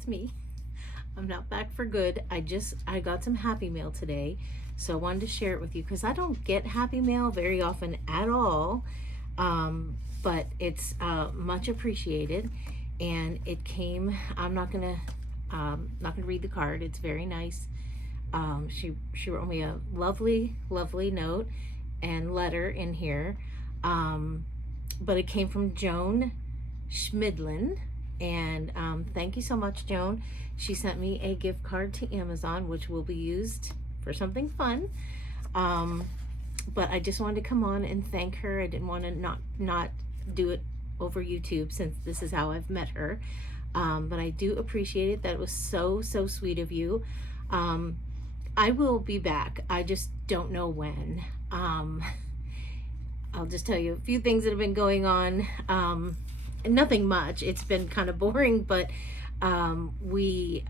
it's me. I'm not back for good. I got some Happy Mail today, so I wanted to share it with you because I don't get Happy Mail very often at all. But it's much appreciated, and it came. I'm not gonna read the card. It's very nice. She wrote me a lovely note and letter in here. But it came from Joan Schmidlin, and thank you so much, Joan. She sent me a gift card to Amazon, which will be used for something fun. But I just wanted to come on and thank her. I didn't want to not do it over YouTube since this is how I've met her. But I do appreciate it. That was so sweet of you. I will be back. I just don't know when. I'll just tell you a few things that have been going on. Nothing much. It's been kind of boring, but we're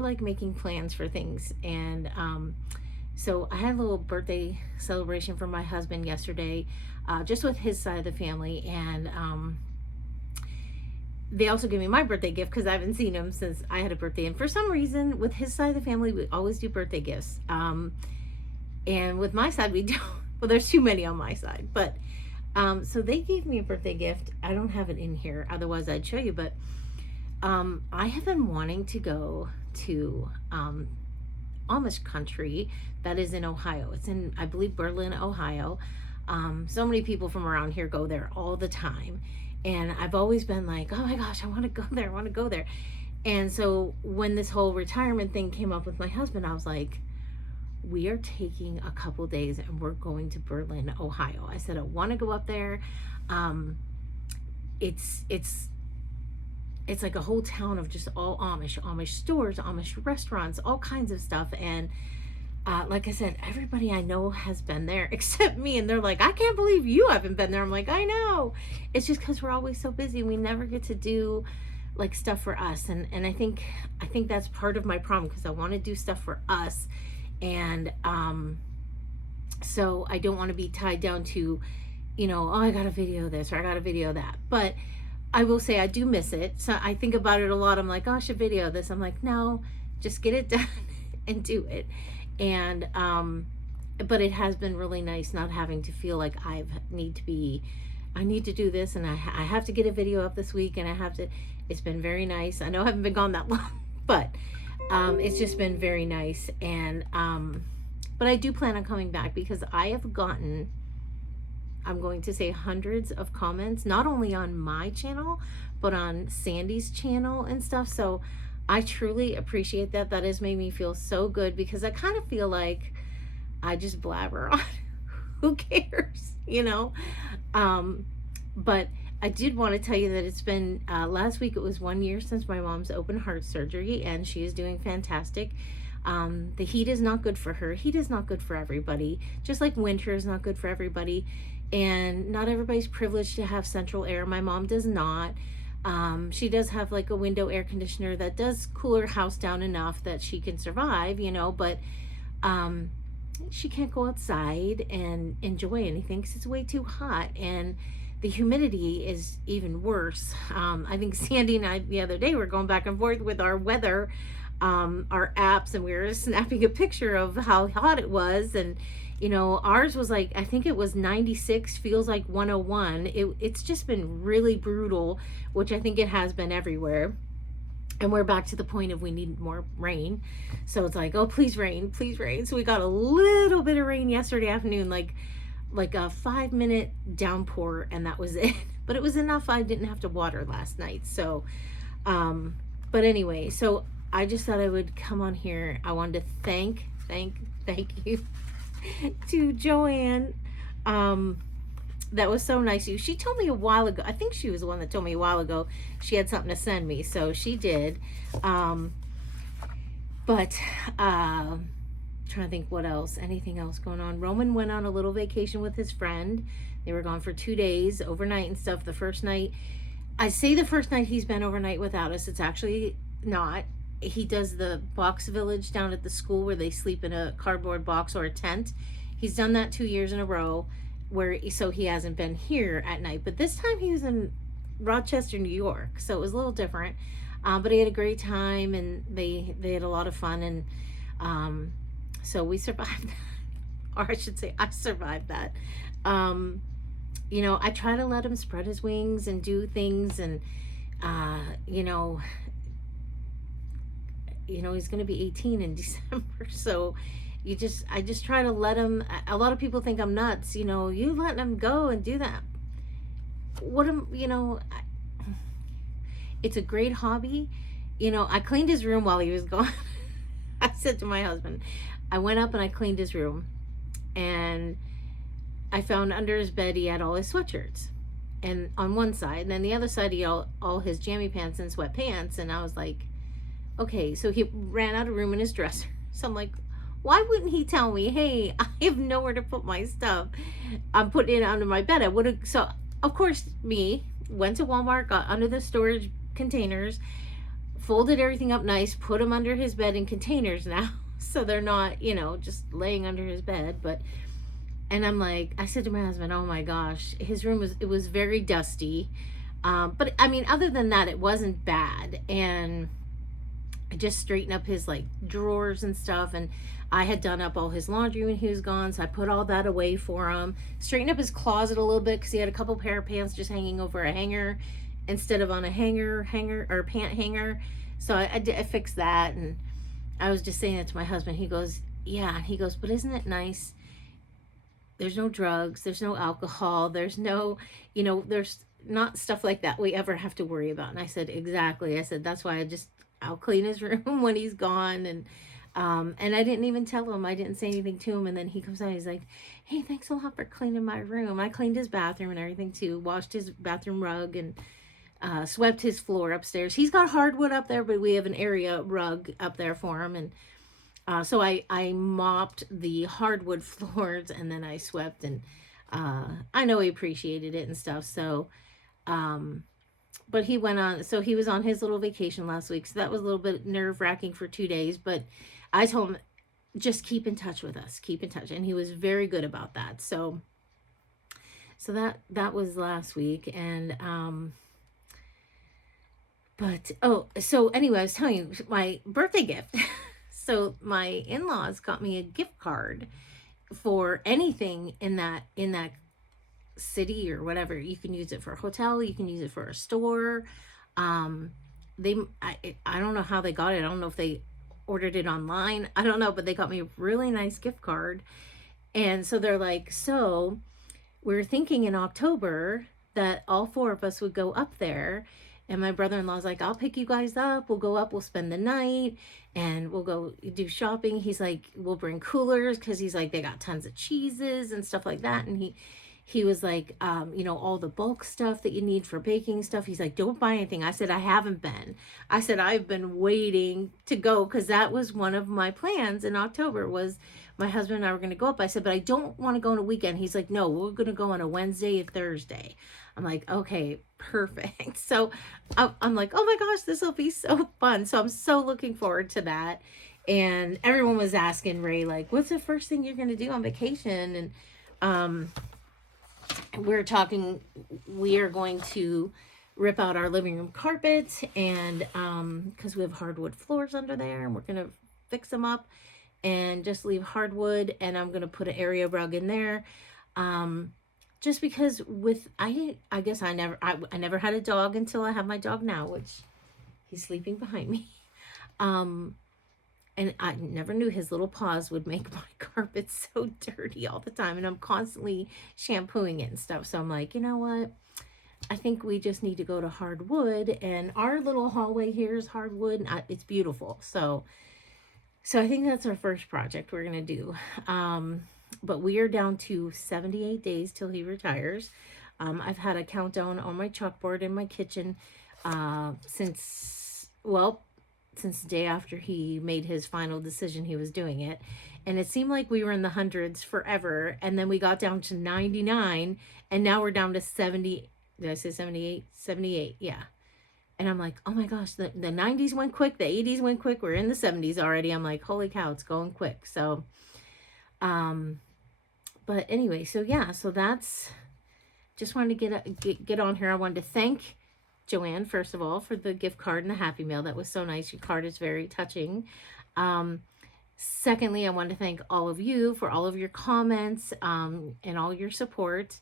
like making plans for things. And so I had a little birthday celebration for my husband yesterday, just with his side of the family, and they also gave me my birthday gift because I haven't seen him since I had a birthday. And for some reason, with his side of the family, we always do birthday gifts. And with my side, we don't. Well, there's too many on my side, but so they gave me a birthday gift. I don't have it in here, otherwise I'd show you. But I have been wanting to go to Amish country that is in Ohio. It's in, I believe, Berlin, Ohio. So many people from around here go there all the time. And I've always been like, oh my gosh, I want to go there. I want to go there. And so when this whole retirement thing came up with my husband, I was like, we are taking a couple days and we're going to Berlin, Ohio. I said, I want to go up there. It's like a whole town of just all Amish stores, Amish restaurants, all kinds of stuff. And like I said, everybody I know has been there except me. And they're like, I can't believe you haven't been there. I'm like, I know. It's just because we're always so busy. We never get to do like stuff for us. And I think that's part of my problem, because I want to do stuff for us. And so I don't want to be tied down to, oh, I got to video this or I got to video that. But I will say I do miss it. So I think about it a lot. I'm like, oh, I should video this. I'm like, no, just get it done and do it. And but it has been really nice not having to feel like I need to do this, and I have to get a video up this week, and it's been very nice. I know I haven't been gone that long, but it's just been very nice. And but I do plan on coming back because I have gotten, I'm going to say, hundreds of comments, not only on my channel, but on Sandy's channel and stuff. So I truly appreciate that. That has made me feel so good, because I kind of feel like I just blabber on. Who cares, But I did want to tell you that it's been, last week it was 1 year since my mom's open heart surgery, and she is doing fantastic. The heat is not good for her. Heat is not good for everybody. Just like winter is not good for everybody. And not everybody's privileged to have central air. My mom does not. She does have like a window air conditioner that does cool her house down enough that she can survive, but she can't go outside and enjoy anything because it's way too hot. And the humidity is even worse. I think Sandy and I the other day were going back and forth with our weather, our apps, and we were snapping a picture of how hot it was. And ours was like, I think it was 96, feels like 101. It's just been really brutal, which I think it has been everywhere. And we're back to the point of we need more rain. So it's like, oh, please rain, please rain. So we got a little bit of rain yesterday afternoon, like a 5-minute downpour, and that was it. But it was enough I didn't have to water last night. So, but anyway, so I just thought I would come on here. I wanted to thank you to Joanne. That was so nice of you. She told me a while ago, I think she was the one that told me a while ago she had something to send me, so she did. But trying to think what else, anything else going on. Roman went on a little vacation with his friend. They were gone for 2 days, overnight and stuff. The first night, I say the first night he's been overnight without us. It's actually not. He does the box village down at the school where they sleep in a cardboard box or a tent. He's done that 2 years in a row, so he hasn't been here at night. But this time he was in Rochester, New York, so it was a little different. But he had a great time, and they had a lot of fun, and um, so we survived that. Or I should say, I survived that. Um, I try to let him spread his wings and do things, and uh, you know, he's going to be 18 in December, so I just try to let him. A lot of people think I'm nuts. You letting him go and do that. What am It's a great hobby. I cleaned his room while he was gone. I said to my husband, I went up and I cleaned his room, and I found under his bed he had all his sweatshirts, and on one side, and then the other side he had all his jammy pants and sweatpants. And I was like, okay, so he ran out of room in his dresser. So I'm like, why wouldn't he tell me, hey, I have nowhere to put my stuff, I'm putting it under my bed? I would have. So of course, me went to Walmart, got under the storage containers, folded everything up nice, put them under his bed in containers now, so they're not, just laying under his bed. But and I'm like, I said to my husband, oh my gosh, his room was very dusty. But I mean, other than that, it wasn't bad. And I just straightened up his like drawers and stuff, and I had done up all his laundry when he was gone, so I put all that away for him. Straightened up his closet a little bit because he had a couple pair of pants just hanging over a hanger instead of on a hanger or pant hanger. So I fixed that, and I was just saying that to my husband. He goes, yeah. He goes, but isn't it nice? There's no drugs, there's no alcohol, there's no, there's not stuff like that we ever have to worry about. And I said, exactly. I said, that's why I'll clean his room when he's gone. And I didn't even tell him, I didn't say anything to him. And then he comes out, he's like, hey, thanks a lot for cleaning my room. I cleaned his bathroom and everything too, washed his bathroom rug, and swept his floor upstairs. He's got hardwood up there, but we have an area rug up there for him. And so I mopped the hardwood floors, and then I swept, and I know he appreciated it and stuff. So, but he was on his little vacation last week. So that was a little bit nerve wracking for 2 days, but I told him, just keep in touch with us, keep in touch. And he was very good about that. So that was last week. And, so anyway, I was telling you my birthday gift. So my in-laws got me a gift card for anything in that city or whatever. You can use it for a hotel, you can use it for a store. I don't know how they got it. I don't know if they ordered it online. I don't know, but they got me a really nice gift card. And so they're like, so we're thinking in October that all four of us would go up there. And my brother-in-law's like, I'll pick you guys up. We'll go up. We'll spend the night, and we'll go do shopping. He's like, we'll bring coolers, because he's like, they got tons of cheeses and stuff like that. And he was like, all the bulk stuff that you need for baking stuff. He's like, don't buy anything. I said, I haven't been. I said, I've been waiting to go, because that was one of my plans in October, was my husband and I were going to go up. I said, but I don't want to go on a weekend. He's like, no, we're going to go on a Wednesday and Thursday. I'm like, okay, perfect. So I'm like, oh my gosh, this will be so fun. So I'm so looking forward to that. And everyone was asking Ray, like, what's the first thing you're going to do on vacation? And we're talking, we are going to rip out our living room carpet, and because we have hardwood floors under there, and we're going to fix them up and just leave hardwood. And I'm going to put an area rug in there. Just because I guess I never had a dog until I have my dog now, which he's sleeping behind me. And I never knew his little paws would make my carpet so dirty all the time. And I'm constantly shampooing it and stuff. So I'm like, you know what? I think we just need to go to hardwood. And our little hallway here is hardwood. And it's beautiful. So I think that's our first project we're going to do. But we are down to 78 days till he retires. I've had a countdown on my chalkboard in my kitchen since the day after he made his final decision he was doing it. And it seemed like we were in the hundreds forever. And then we got down to 99. And now we're down to 70. Did I say 78? 78, yeah. And I'm like, oh my gosh, the 90s went quick. The 80s went quick. We're in the 70s already. I'm like, holy cow, it's going quick. So, but anyway, so yeah, so that's, just wanted to get on here. I wanted to thank Joanne, first of all, for the gift card and the Happy Mail. That was so nice. Your card is very touching. Um, Secondly, I want to thank all of you for all of your comments, and all your support.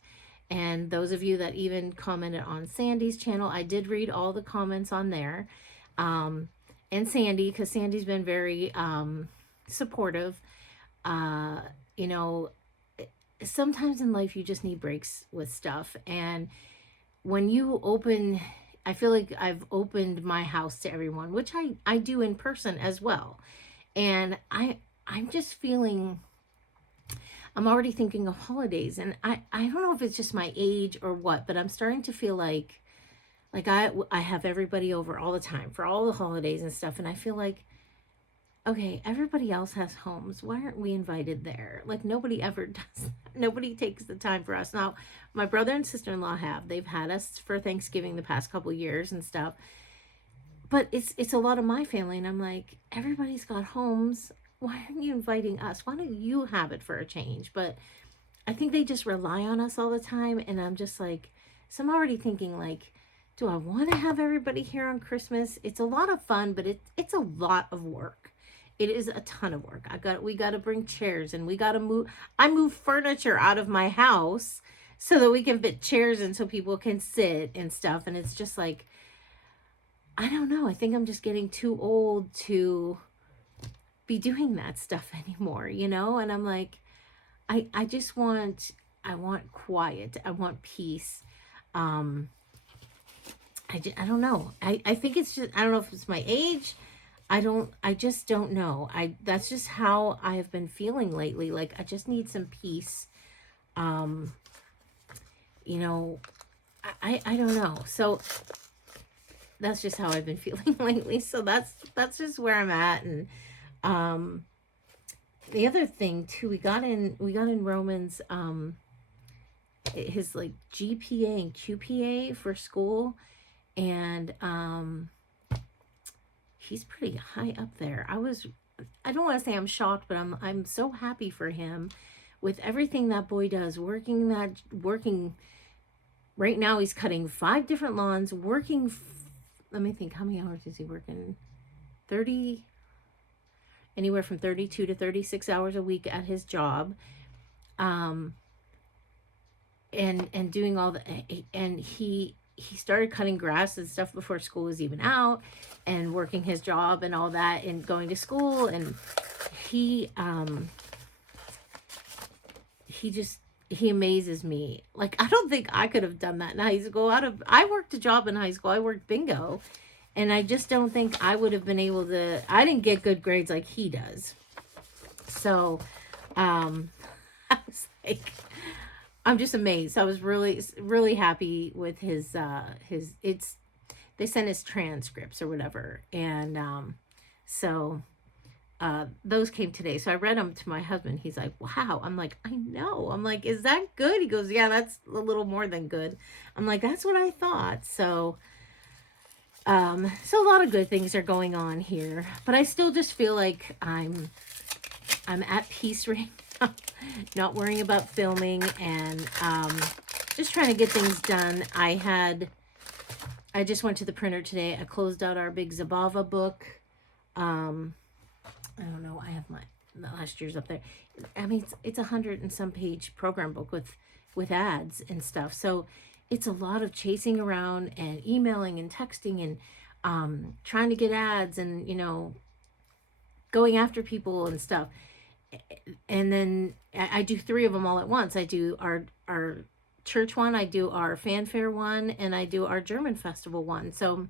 And those of you that even commented on Sandy's channel, I did read all the comments on there. And Sandy, because Sandy's been very supportive. Uh, you know, sometimes in life you just need breaks with stuff. And when you open, I feel like I've opened my house to everyone, which I do in person as well. And I'm just feeling, I'm already thinking of holidays, and I don't know if it's just my age or what, but I'm starting to feel like I have everybody over all the time for all the holidays and stuff, and I feel like, okay, everybody else has homes. Why aren't we invited there? Like, nobody ever does. Nobody takes the time for us. Now, my brother and sister-in-law have. They've had us for Thanksgiving the past couple years and stuff. But it's a lot of my family, and I'm like, everybody's got homes. Why aren't you inviting us? Why don't you have it for a change? But I think they just rely on us all the time, and I'm just like, so I'm already thinking, like, do I want to have everybody here on Christmas? It's a lot of fun, but it's a lot of work. It is a ton of work. We got to bring chairs, and we got to move. I move furniture out of my house so that we can fit chairs in so people can sit and stuff. And it's just like, I don't know. I think I'm just getting too old to be doing that stuff anymore, you know? And I'm like, I just want, I want quiet. I want peace. I don't know. I think it's just, I don't know if it's my age. I just don't know. That's just how I have been feeling lately. Like, I just need some peace. You know, I don't know. So that's just how I've been feeling lately. So that's just where I'm at. And the other thing too, we got in Romans his like GPA and QPA for school, and he's pretty high up there. I don't want to say I'm shocked, but I'm so happy for him with everything that boy does, working right now. He's cutting 5 different lawns, working let me think, how many hours is he working? 30, anywhere from 32 to 36 hours a week at his job. And doing all the, and he started cutting grass and stuff before school was even out, and working his job and all that, and going to school. And he amazes me. Like, I don't think I could have done that in high school. I worked a job in high school. I worked bingo, and I just don't think I would have been able to. I didn't get good grades like he does. So I was like, I'm just amazed. I was really, really happy with his they sent his transcripts or whatever. And so those came today. So I read them to my husband. He's like, wow. I'm like, I know. I'm like, is that good? He goes, yeah, that's a little more than good. I'm like, that's what I thought. So so a lot of good things are going on here, but I still just feel like I'm at peace right now, not worrying about filming, and just trying to get things done. I just went to the printer today. I closed out our big Zabava book. I don't know. I have the last year's up there. I mean, it's 100 and some page program book with ads and stuff. So it's a lot of chasing around and emailing and texting and trying to get ads, and, you know, going after people and stuff. And then I do 3 of them all at once. I do our church one, I do our fanfare one, and I do our German festival one. So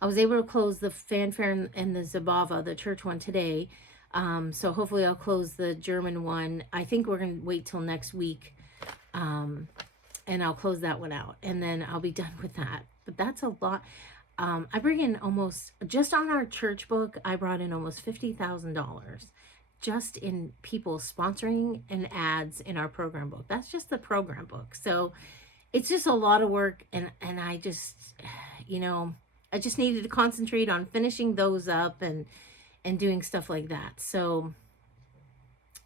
I was able to close the fanfare and the Zabava, the church one, today. So hopefully I'll close the German one. I think we're going to wait till next week. And I'll close that one out, and then I'll be done with that. But that's a lot. I bring in almost, just on our church book, I brought in almost $50,000 just in people sponsoring and ads in our program book. That's just the program book. So it's just a lot of work, and I just, you know, I just needed to concentrate on finishing those up and doing stuff like that. So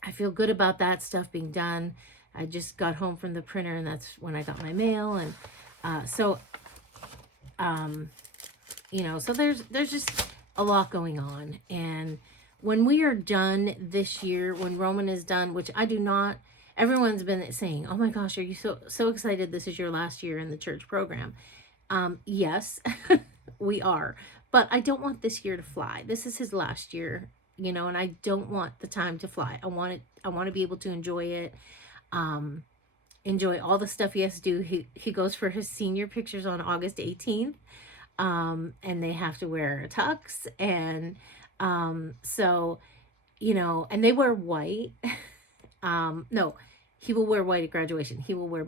I feel good about that stuff being done. I just got home from the printer, and that's when I got my mail. And so um, so there's just a lot going on. And when we are done this year, when Roman is done, which I do not, everyone's been saying, oh my gosh, are you so excited this is your last year in the church program? Yes, we are. But I don't want this year to fly. This is his last year, and I don't want the time to fly. I want to be able to enjoy it. Enjoy all the stuff he has to do. He goes for his senior pictures on August 18th. And they have to wear a tux, and so and they wear white. No, he will wear white at graduation. He will wear,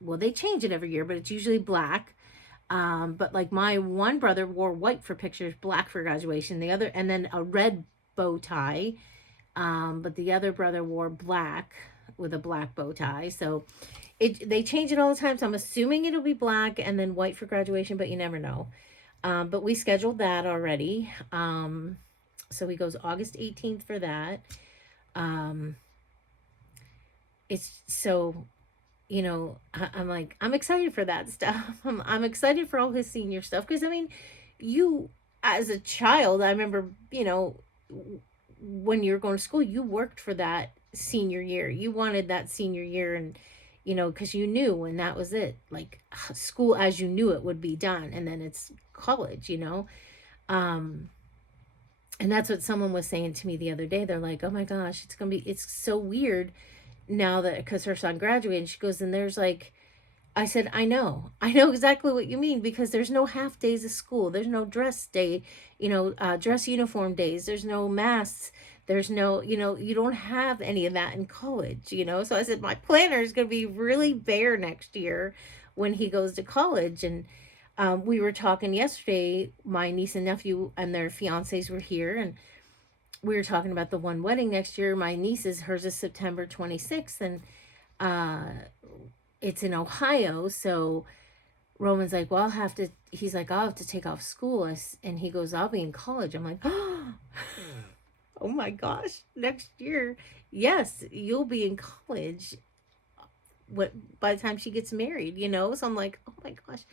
well, they change it every year, but it's usually black. But like my one brother wore white for pictures, black for graduation. The other, and then a red bow tie. But the other brother wore black with a black bow tie. So they change it all the time. So I'm assuming it'll be black and then white for graduation, but you never know. But we scheduled that already. So he goes August 18th for that. It's so, I'm like, I'm excited for that stuff. I'm excited for all his senior stuff. Because, I mean, you, as a child, I remember, when you were going to school, you worked for that senior year. You wanted that senior year, and, because you knew, and that was it. Like, school as you knew it would be done. And then it's college, and that's what someone was saying to me the other day. They're like, oh my gosh, it's so weird now that, because her son graduated, and she goes, and there's like, I said, I know exactly what you mean, because there's no half days of school. There's no dress day, dress uniform days. There's no masks. There's no, you don't have any of that in college, So I said, my planner is going to be really bare next year when he goes to college. And we were talking yesterday, my niece and nephew and their fiancés were here, and we were talking about the one wedding next year. My niece's, hers is September 26th, and it's in Ohio. So Roman's like, well, he's like, I'll have to take off school. And he goes, I'll be in college. I'm like, oh my gosh, next year. Yes, you'll be in college by the time she gets married, So I'm like, oh my gosh.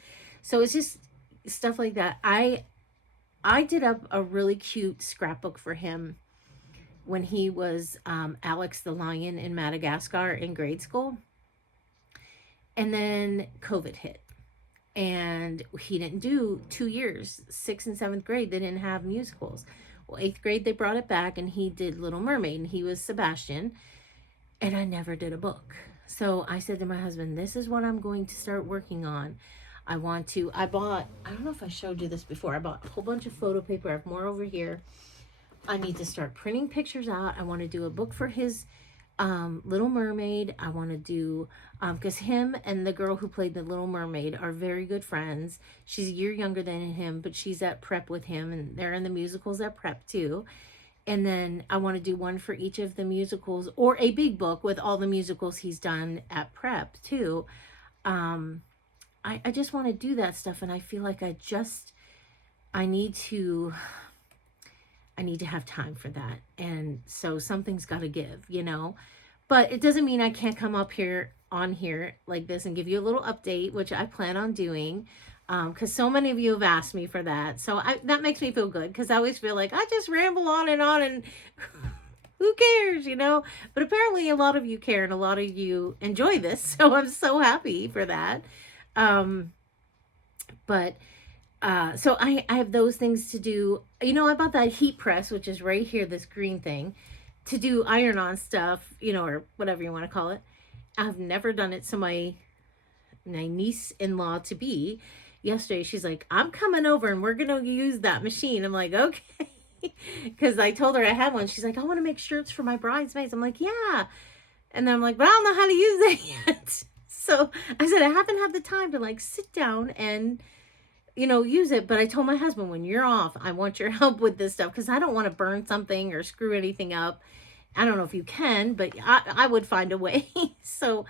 So it's just stuff like that. I did up a really cute scrapbook for him when he was Alex the Lion in Madagascar in grade school. And then COVID hit. And he didn't do 2 years. 6th and 7th grade, they didn't have musicals. Well, 8th grade, they brought it back, and he did Little Mermaid, and he was Sebastian. And I never did a book. So I said to my husband, this is what I'm going to start working on. I don't know if I showed you this before. I bought a whole bunch of photo paper. I have more over here. I need to start printing pictures out. I want to do a book for his Little Mermaid. I want to do, because him and the girl who played the Little Mermaid are very good friends. She's a year younger than him, but she's at prep with him, and they're in the musicals at prep too. And then I want to do one for each of the musicals, or a big book with all the musicals he's done at prep too. I just want to do that stuff, and I feel like I need to have time for that. And so something's got to give, but it doesn't mean I can't come up on here like this and give you a little update, which I plan on doing. Because so many of you have asked me for that. So that makes me feel good, because I always feel like I just ramble on and who cares, But apparently a lot of you care, and a lot of you enjoy this. So I'm so happy for that. So I have those things to do. I bought that heat press, which is right here, this green thing, to do iron-on stuff, or whatever you want to call it. I've never done it. So my niece-in-law to be, yesterday, she's like, I'm coming over and we're going to use that machine. I'm like, okay. Because I told her I had one. She's like, I want to make shirts for my bridesmaids. I'm like, yeah. And then I'm like, but I don't know how to use that yet. So I said, I haven't had the time to sit down and, use it. But I told my husband, when you're off, I want your help with this stuff, because I don't want to burn something or screw anything up. I don't know if you can, but I would find a way. So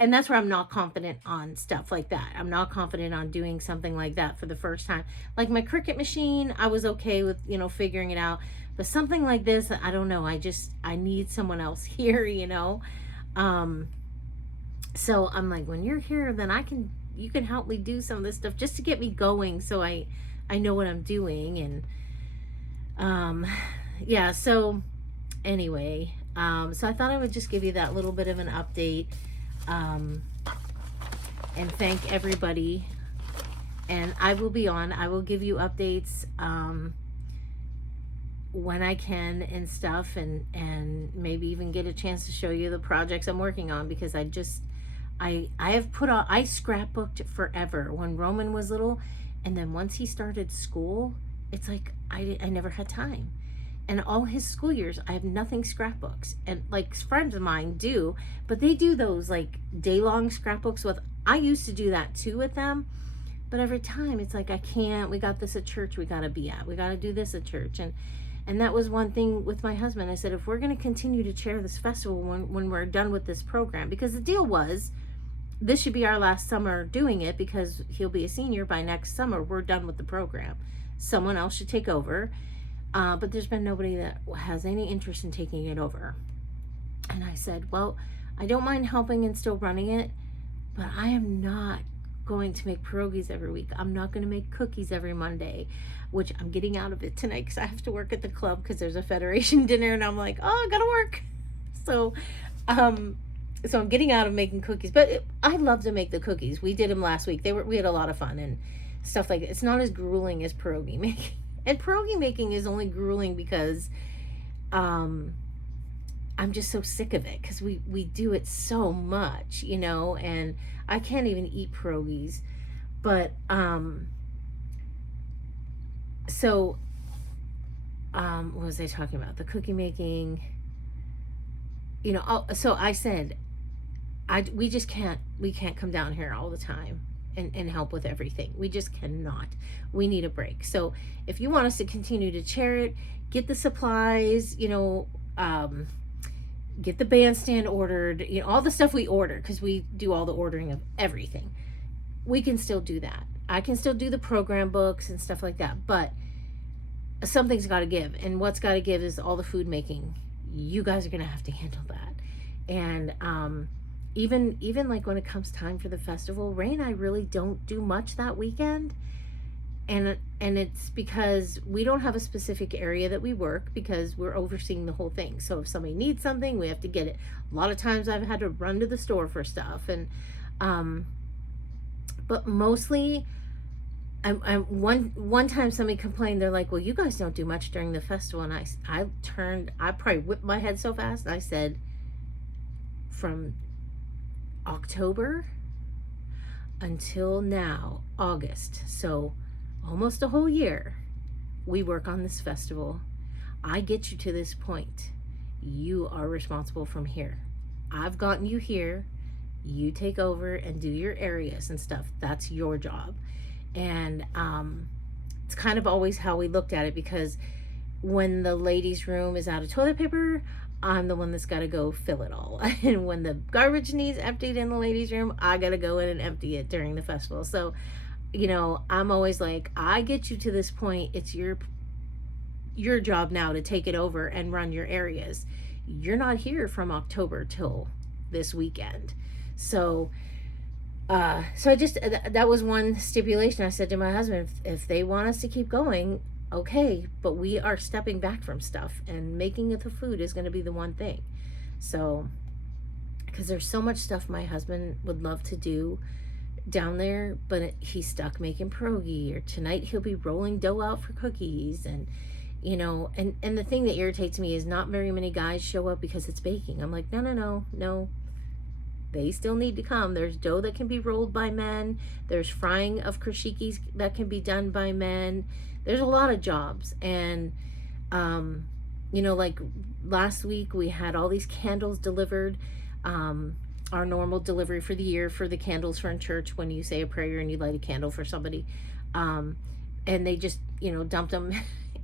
and that's where I'm not confident on stuff like that. I'm not confident on doing something like that for the first time. Like my Cricut machine, I was okay with, figuring it out. But something like this, I don't know. I need someone else here, So I'm like, when you're here, then I can you can help me do some of this stuff just to get me going, so I know what I'm doing. And yeah, so anyway, so I thought I would just give you that little bit of an update, and thank everybody. And I will be on. I will give you updates when I can and stuff, and maybe even get a chance to show you the projects I'm working on, because I have put on, I scrapbooked forever when Roman was little, and then once he started school, it's like I never had time. And all his school years, I have nothing scrapbooks. And like friends of mine do, but they do those like day-long scrapbooks with, I used to do that too with them. But every time it's like, I can't, we got this at church we got to be at. We got to do this at church. And that was one thing with my husband. I said, if we're going to continue to chair this festival when we're done with this program, because the deal was, this should be our last summer doing it, because he'll be a senior by next summer. We're done with the program. Someone else should take over. But there's been nobody that has any interest in taking it over. And I said, well, I don't mind helping and still running it, but I am not going to make pierogies every week. I'm not going to make cookies every Monday, which I'm getting out of it tonight because I have to work at the club because there's a Federation dinner, and I'm like, oh, I gotta work. So I'm getting out of making cookies, but I love to make the cookies. We did them last week. We had a lot of fun and stuff like that. It's not as grueling as pierogi making. And pierogi making is only grueling because I'm just so sick of it, because we do it so much, and I can't even eat pierogies. But what was I talking about? The cookie making, so I said, we can't come down here all the time and help with everything. We just cannot. We need a break. So if you want us to continue to chair it, get the supplies, get the bandstand ordered, all the stuff we order, because we do all the ordering of everything. We can still do that. I can still do the program books and stuff like that, but something's got to give. And what's got to give is all the food making. You guys are going to have to handle that. And even like when it comes time for the festival, Ray and I really don't do much that weekend. And it's because we don't have a specific area that we work, because we're overseeing the whole thing. So if somebody needs something, we have to get it. A lot of times I've had to run to the store for stuff. And but mostly, one time somebody complained. They're like, well, you guys don't do much during the festival. And I probably whipped my head so fast. And I said, from October until now, August, so almost a whole year, we work on this festival. I get you to this point. You are responsible from here. I've gotten you here. You take over and do your areas and stuff. That's your job. And it's kind of always how we looked at it, because when the ladies' room is out of toilet paper, I'm the one that's got to go fill it all. And when the garbage needs emptied in the ladies' room, I got to go in and empty it during the festival. So, I'm always like, I get you to this point. It's your job now to take it over and run your areas. You're not here from October till this weekend. So I just, that was one stipulation. I said to my husband, if they want us to keep going, okay, but we are stepping back from stuff, and making of the food is going to be the one thing. So, because there's so much stuff my husband would love to do down there, but he's stuck making pierogi, or tonight he'll be rolling dough out for cookies. And and the thing that irritates me is not very many guys show up because it's baking. I'm like, no, they still need to come. There's dough that can be rolled by men. There's frying of krishikis that can be done by men. There's a lot of jobs. And like last week we had all these candles delivered, our normal delivery for the year for the candles for in church, when you say a prayer and you light a candle for somebody, and they just dumped them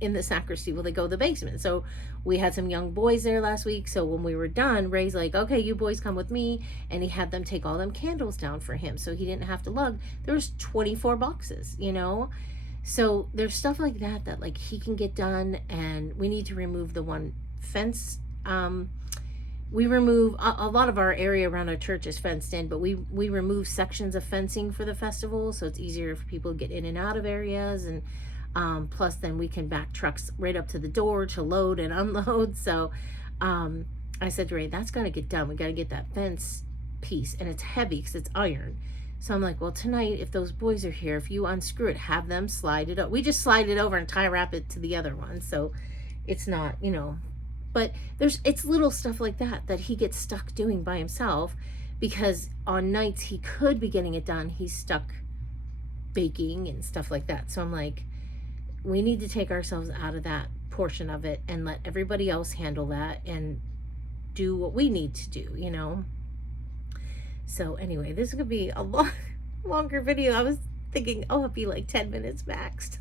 in the sacristy. Well, they go to the basement. So we had some young boys there last week. So when we were done, Ray's like, okay, you boys come with me. And he had them take all them candles down for him, so he didn't have to lug. There was 24 boxes, So there's stuff like that like he can get done. And we need to remove the one fence we remove a lot of our area around our church is fenced in, but we remove sections of fencing for the festival, so it's easier for people to get in and out of areas. And plus then we can back trucks right up to the door to load and unload. So I said to Ray, that's got to get done. We got to get that fence piece, and it's heavy because it's iron. So I'm like, well, tonight, if those boys are here, if you unscrew it, have them slide it up. We just slide it over and tie wrap it to the other one, so it's not, but it's little stuff like that he gets stuck doing by himself, because on nights he could be getting it done, he's stuck baking and stuff like that. So I'm like, we need to take ourselves out of that portion of it and let everybody else handle that and do what we need to do. So anyway, this is gonna be a longer video. I was thinking, oh, it'd be like 10 minutes maxed.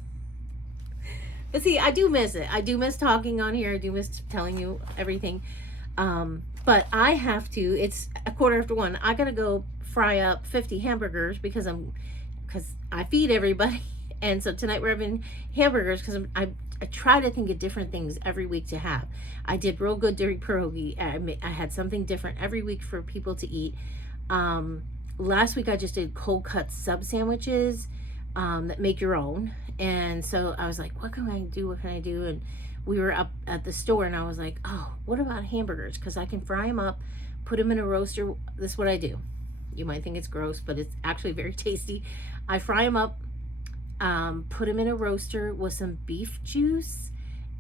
But see, I do miss it. I do miss talking on here. I do miss telling you everything. But I have to, it's 1:15. I gotta go fry up 50 hamburgers because I feed everybody. And so tonight we're having hamburgers because I try to think of different things every week to have. I did real good during pierogi. I had something different every week for people to eat. Last week I just did cold cut sub sandwiches that make your own. And so I was like, what can I do? And we were up at the store and I was like, oh, what about hamburgers? Because I can fry them up, put them in a roaster. This is what I do. You might think it's gross, but it's actually very tasty. I fry them up, put them in a roaster with some beef juice,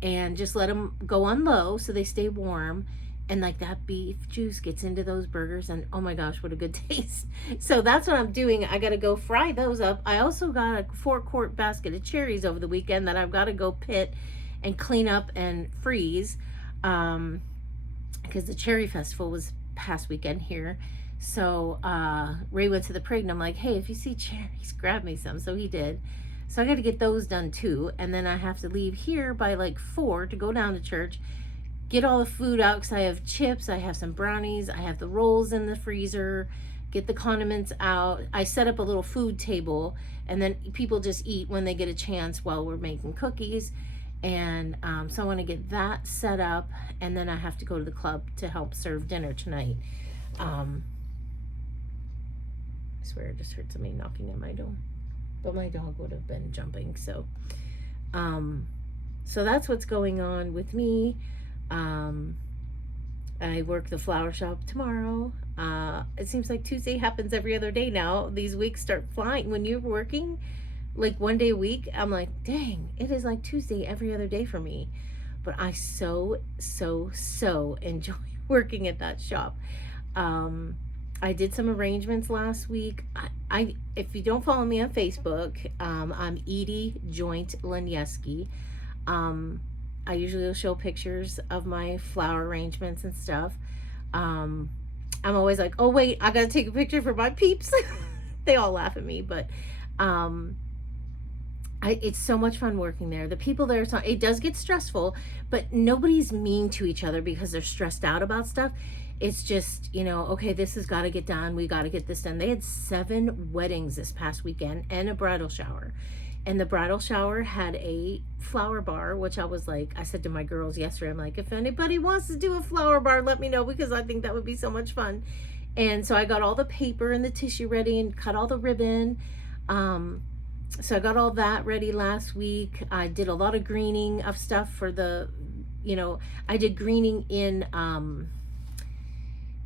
and just let them go on low so they stay warm. And like that beef juice gets into those burgers, and oh my gosh, what a good taste. So that's what I'm doing. I got to go fry those up. I also got a 4-quart basket of cherries over the weekend that I've got to go pit and clean up and freeze, because the cherry festival was past weekend here. So Ray went to the parade and I'm like, hey, if you see cherries, grab me some. So he did. So I got to get those done too. And then I have to leave here by like 4 to go down to church, get all the food out because I have chips, I have some brownies, I have the rolls in the freezer, get the condiments out. I set up a little food table, and then people just eat when they get a chance while we're making cookies. And so I want to get that set up, and then I have to go to the club to help serve dinner tonight. I swear I just heard somebody knocking at my door, but my dog would have been jumping. So that's what's going on with me. I work the flower shop tomorrow. It seems like Tuesday happens every other day now. These weeks start flying. When you're working like one day a week, I'm like, dang, it is like Tuesday every other day for me. But I so enjoy working at that shop. I did some arrangements last week. I if you don't follow me on Facebook, I'm Edie Joint Lenieski. I usually will show pictures of my flower arrangements and stuff. I'm always like, oh wait, I gotta take a picture for my peeps. They all laugh at me, but it's so much fun working there. The people there, it does get stressful, but nobody's mean to each other because they're stressed out about stuff. It's just, okay, this has got to get done. We got to get this done. They had 7 weddings this past weekend and a bridal shower. And the bridal shower had a flower bar, which I was like, I said to my girls yesterday, I'm like, if anybody wants to do a flower bar, let me know, because I think that would be so much fun. And so I got all the paper and the tissue ready and cut all the ribbon. So I got all that ready last week. I did a lot of greening of stuff for the, I did greening in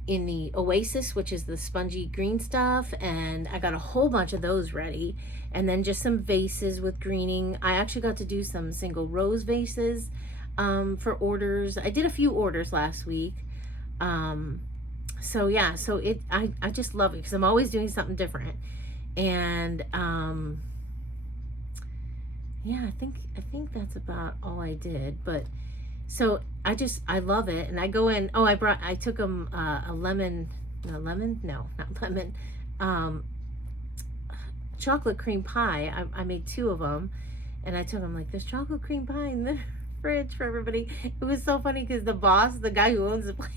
the Oasis, which is the spongy green stuff, and I got a whole bunch of those ready. And then just some vases with greening. I actually got to do some single rose vases for orders. I did a few orders last week. So yeah, I just love it because I'm always doing something different. And yeah, I think that's about all I did. But so I love it. And I go in, I took them chocolate cream pie. I made 2 of them, and I took them like, there's chocolate cream pie in the fridge for everybody. It was so funny because the boss, the guy who owns the place,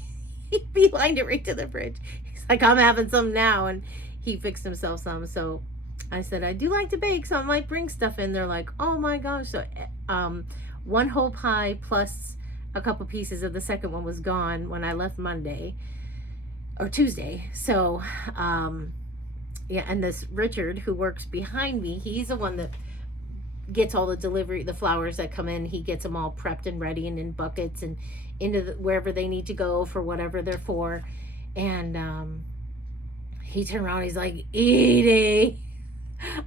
he beelined it right to the fridge. He's like, I'm having some now, and he fixed himself some. So I said, I do like to bake, so I'm like, bring stuff in. They're like, oh my gosh. So 1 whole pie plus a couple pieces of the second one was gone when I left Monday or Tuesday. So, yeah, and this Richard who works behind me, he's the one that gets all the delivery, the flowers that come in. He gets them all prepped and ready and in buckets and into wherever they need to go for whatever they're for. And he turned around, he's like, Edie.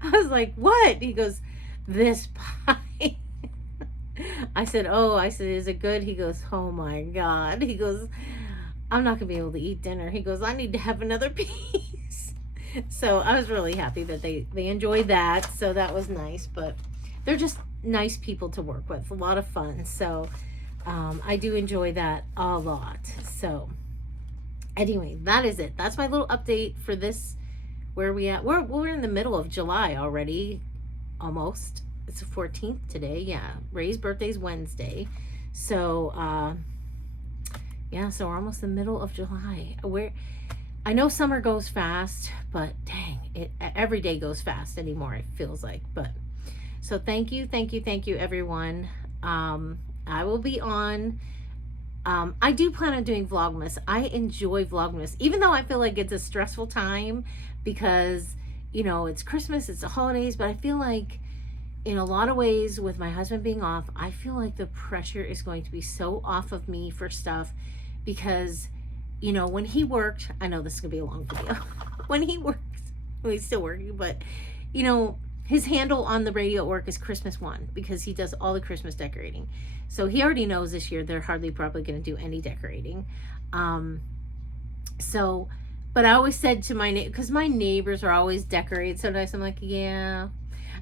I was like, what? He goes, this pie. I said, oh, I said, is it good? He goes, oh my God. He goes, I'm not gonna be able to eat dinner. He goes, I need to have another piece. So I was really happy that they enjoyed that. So that was nice. But they're just nice people to work with, a lot of fun. So I do enjoy that a lot. So anyway, that is it. That's my little update for this. Where are we at? We're in the middle of July already, almost. It's the 14th today. Yeah, Ray's birthday's Wednesday. So yeah, so we're almost the middle of July. I know summer goes fast, but dang, every day goes fast anymore, it feels like. But so thank you everyone. I will be on. I do plan on doing Vlogmas. I enjoy Vlogmas, even though I feel like it's a stressful time because, it's Christmas, it's the holidays, but I feel like in a lot of ways with my husband being off, I feel like the pressure is going to be so off of me for stuff because, when he worked, I know this is going to be a long video, when he works, well, he's still working, but, his handle on the radio at work is Christmas One because he does all the Christmas decorating. So he already knows this year they're hardly probably going to do any decorating. But I always said to because my neighbors are always decorated so nice. I'm like, yeah.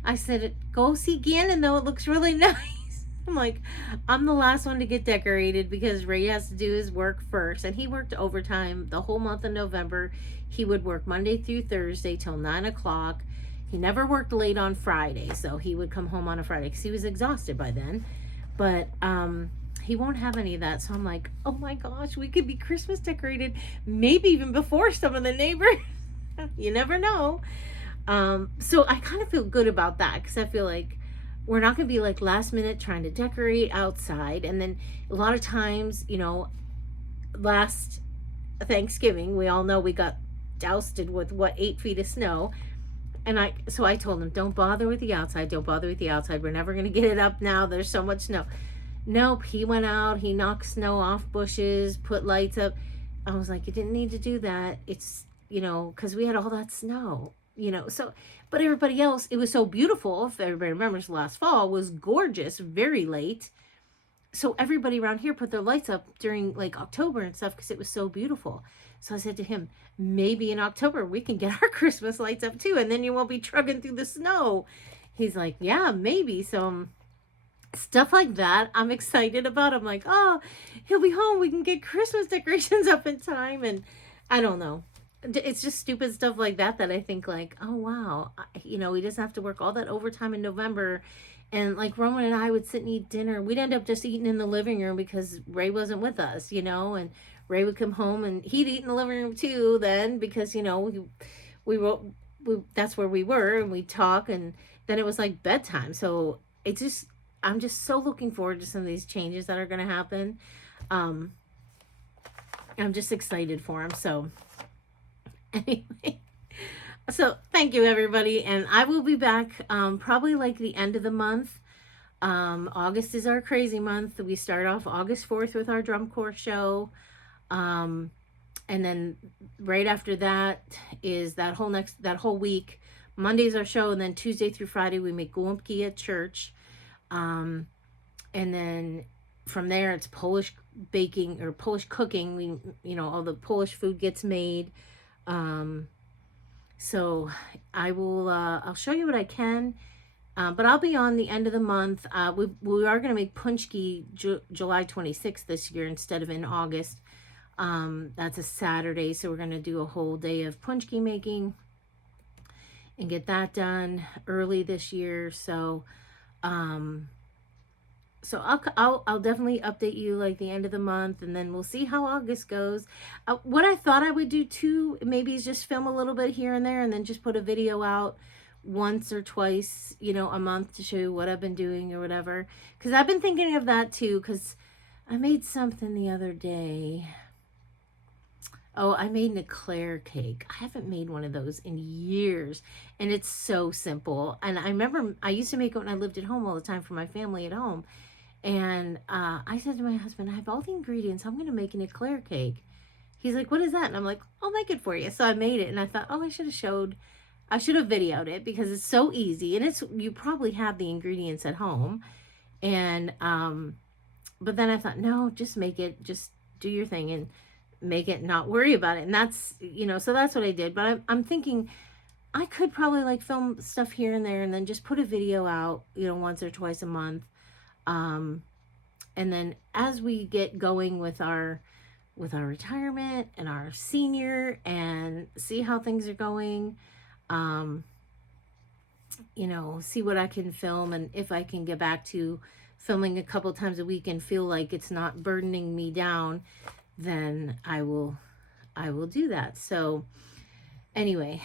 I said, go see Gannon though. It looks really nice. I'm like, I'm the last one to get decorated because Ray has to do his work first. And he worked overtime the whole month of November. He would work Monday through Thursday till 9 o'clock. He never worked late on Friday, so he would come home on a Friday because he was exhausted by then. But he won't have any of that. So I'm like, oh my gosh, we could be Christmas decorated maybe even before some of the neighbors. You never know. So I kind of feel good about that because I feel like we're not going to be like last minute trying to decorate outside. And then a lot of times, last Thanksgiving, we all know we got doused with 8 feet of snow. And so I told him, don't bother with the outside. Don't bother with the outside. We're never going to get it up now. There's so much snow. Nope. He went out. He knocked snow off bushes, put lights up. I was like, you didn't need to do that. It's, because we had all that snow, so, but everybody else, it was so beautiful. If everybody remembers last fall was gorgeous, very late. So everybody around here put their lights up during like October and stuff because it was so beautiful. So I said to him, maybe in October we can get our Christmas lights up too, and then you won't be trugging through the snow. He's like, yeah, maybe. So stuff like that I'm excited about. I'm like, oh, he'll be home. We can get Christmas decorations up in time. And I don't know. It's just stupid stuff like that I think like, oh, wow. He doesn't have to work all that overtime in November. And like Roman and I would sit and eat dinner. We'd end up just eating in the living room because Ray wasn't with us, and Ray would come home and he'd eat in the living room too then because, we that's where we were and we'd talk and then it was like bedtime. So I'm just so looking forward to some of these changes that are going to happen. I'm just excited for them. So anyway, so thank you everybody. And I will be back probably like the end of the month. August is our crazy month. We start off August 4th with our drum corps show. And then right after that is that whole week. Monday's our show, and then Tuesday through Friday we make gołąbki at church. And then from there it's Polish baking or Polish cooking. We, all the Polish food gets made. So I will, I'll show you what I can. But I'll be on the end of the month. We are going to make punchki July 26th this year instead of in August. That's a Saturday, so we're going to do a whole day of punchki making and get that done early this year. So I'll definitely update you like the end of the month, and then we'll see how August goes. What I thought I would do too, maybe is just film a little bit here and there, and then just put a video out once or twice, a month to show you what I've been doing or whatever. Because I've been thinking of that too, because I made something the other day. Oh, I made an eclair cake. I haven't made one of those in years. And it's so simple. And I remember I used to make it when I lived at home all the time for my family at home. And I said to my husband, I have all the ingredients. I'm going to make an eclair cake. He's like, what is that? And I'm like, I'll make it for you. So I made it. And I thought, oh, I should have videoed it because it's so easy. And you probably have the ingredients at home. And, but then I thought, no, just make it, just do your thing and make it, not worry about it. And that's, so that's what I did. But I'm thinking I could probably like film stuff here and there and then just put a video out, once or twice a month. And then as we get going with our retirement and our senior and see how things are going, see what I can film and if I can get back to filming a couple times a week and feel like it's not burdening me down, then I will do that. So anyway,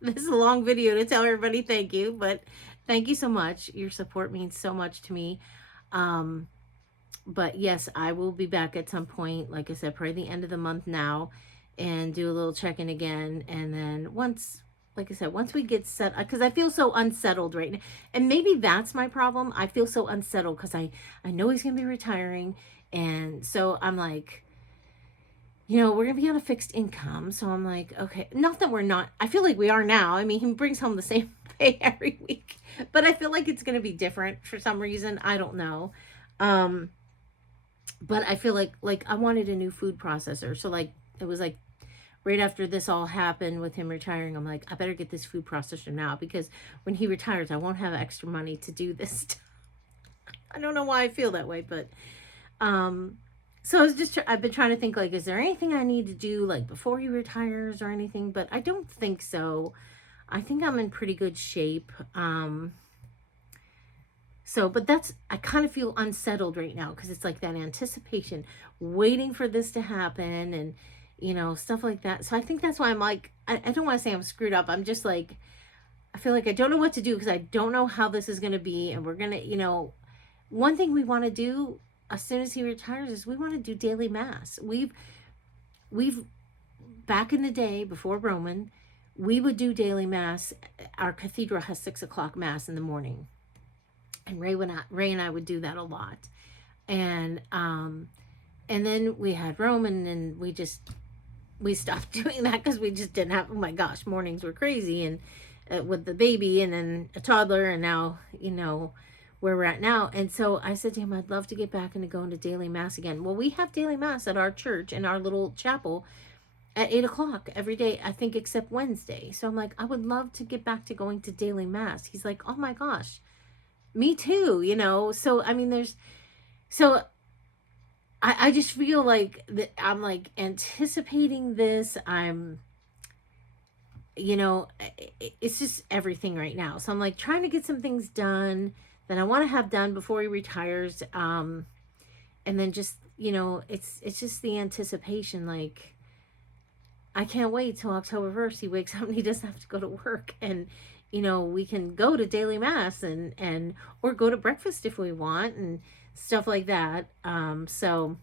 this is a long video to tell everybody thank you, but thank you so much. Your support means so much to me. But yes, I will be back at some point, like I said, probably the end of the month now, and do a little check-in again. And then once we get set, because I feel so unsettled right now. And maybe that's my problem. I feel so unsettled because I know he's going to be retiring. And so I'm like, we're going to be on a fixed income. So I'm like, okay, not that we're not, I feel like we are now. I mean, he brings home the same pay every week, but I feel like it's going to be different for some reason. I don't know. But I feel like I wanted a new food processor. So like, it was like right after this all happened with him retiring, I'm like, I better get this food processor now because when he retires, I won't have extra money to do this stuff. I don't know why I feel that way, but, so I've been trying to think like, is there anything I need to do like before he retires or anything? But I don't think so. I think I'm in pretty good shape. But I kind of feel unsettled right now because it's like that anticipation, waiting for this to happen and, stuff like that. So I think that's why I'm like, I don't want to say I'm screwed up. I'm just like, I feel like I don't know what to do because I don't know how this is going to be. And we're going to, one thing we want to do as soon as he retires is we want to do daily mass. We've back in the day before Roman, we would do daily mass. Our cathedral has 6:00 mass in the morning. And Ray and I would do that a lot. And then we had Roman and we stopped doing that because we just didn't have, oh my gosh, mornings were crazy. And with the baby and then a toddler and now, where we're at now. And so I said to him, I'd love to get back into going to daily mass again. Well, we have daily mass at our church in our little chapel at 8:00 every day, I think, except Wednesday. So I'm like, I would love to get back to going to daily mass. He's like, oh my gosh, me too, So, I mean, I just feel like that I'm like anticipating this. It's just everything right now. So I'm like trying to get some things done that I want to have done before he retires. And then just, it's just the anticipation. Like, I can't wait till October 1st. He wakes up and he doesn't have to go to work and, we can go to daily mass or go to breakfast if we want and stuff like that. So,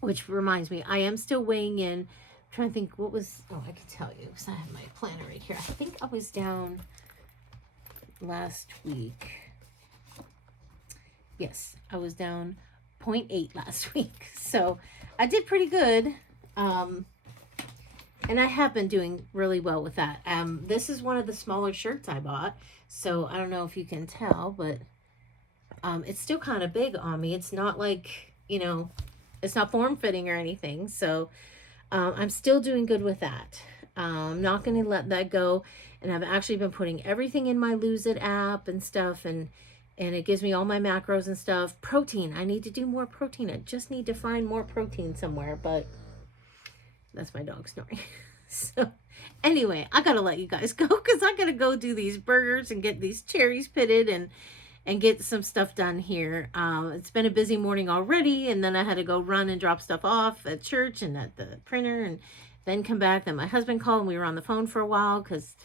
which reminds me, I am still weighing in. I'm trying to think I can tell you because I have my planner right here. I think I was down last week. Yes, I was down 0.8 last week. So I did pretty good. And I have been doing really well with that. This is one of the smaller shirts I bought. So I don't know if you can tell, but it's still kind of big on me. It's not like, it's not form-fitting or anything. So I'm still doing good with that. I'm not going to let that go. And I've actually been putting everything in my Lose It app and stuff. And it gives me all my macros and stuff. Protein. I need to do more protein. I just need to find more protein somewhere. But that's my dog snoring. So anyway, I gotta let you guys go because I gotta go do these burgers and get these cherries pitted and get some stuff done here. It's been a busy morning already, and then I had to go run and drop stuff off at church and at the printer and then come back. Then my husband called and we were on the phone for a while because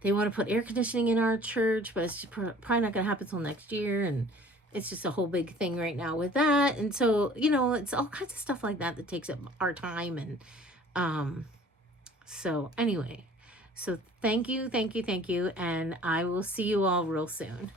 they want to put air conditioning in our church, but it's probably not gonna happen until next year. And it's just a whole big thing right now with that. And so, you know, it's all kinds of stuff like that that takes up our time. And so anyway, so thank you, thank you, thank you. And I will see you all real soon.